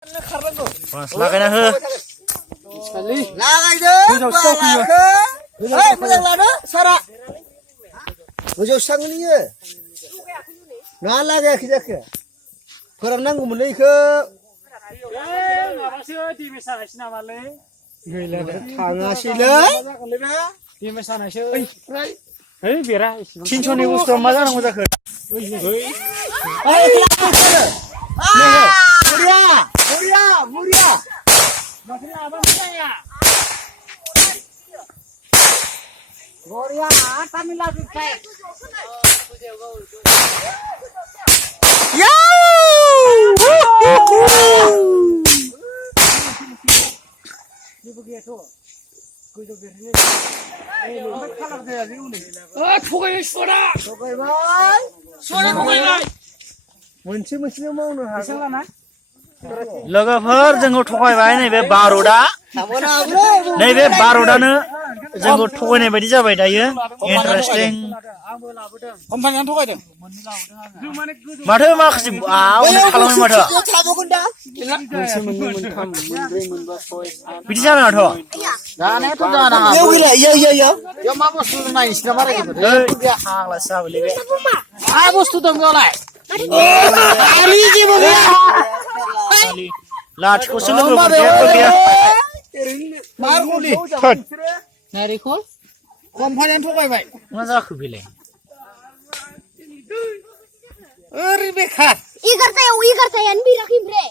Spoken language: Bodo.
लागायना हो लागायदो मोजां लादो सारा गोजौ सांनियो ना लागायाखै जाखो फोराननांगौमोनलै इखौ माबासो दिमे सानायसो नामालै थाङासैलै दिमे सानायसो है बेरा 300नि बुस्थुआ मा जानांगौ जाखो मुरिया मोनसे मोनसेल' मावनो हागोन लोगोफोर जोंखौ थगायबाय नैबे भारतआ नैबे भारतआनो जोंखौ थगायनाय बायदि जाबाय दायो इन्टारेस्टिं कम्पानियानो थगायदों माथो माखासे खालामो माथो बिदि जानाङाथ' जानायाथ' जानाङा इयाव मा बुस्थु नायनोसै ना मारै फाग्लासो जाबायलै बे मा बुस्थु दं बेयावलाय लाथिख'सो लोगोफोर जेबो गैया नारेंखल कम्पानियानो थगायबाय मा जाखो बेलाय ओरै बेखार Igar tayo, birak imbre.